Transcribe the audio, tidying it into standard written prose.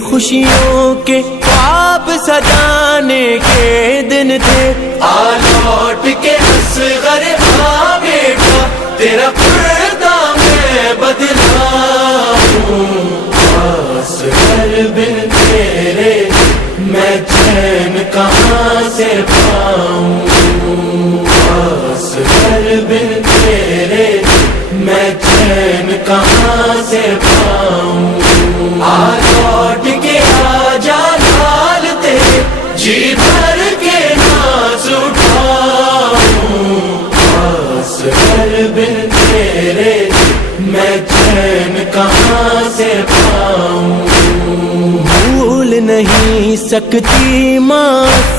خوشیوں کے خواب سجانے کے دن تھے، آ لوٹ کے اصغر ہاں بیٹا تیرا پردہ میں بدلاؤں، اصغر بن تیرے میں چین کہاں سے پاؤں، اصغر بن تیرے میں چین کہاں سے پاؤں، آ لوٹ کے آجا لال تیرے جی بھر کے ناز اٹھاؤں، اصغر بن تیرے میں چین کہاں سے پاؤں، بھول نہیں سکتی ماں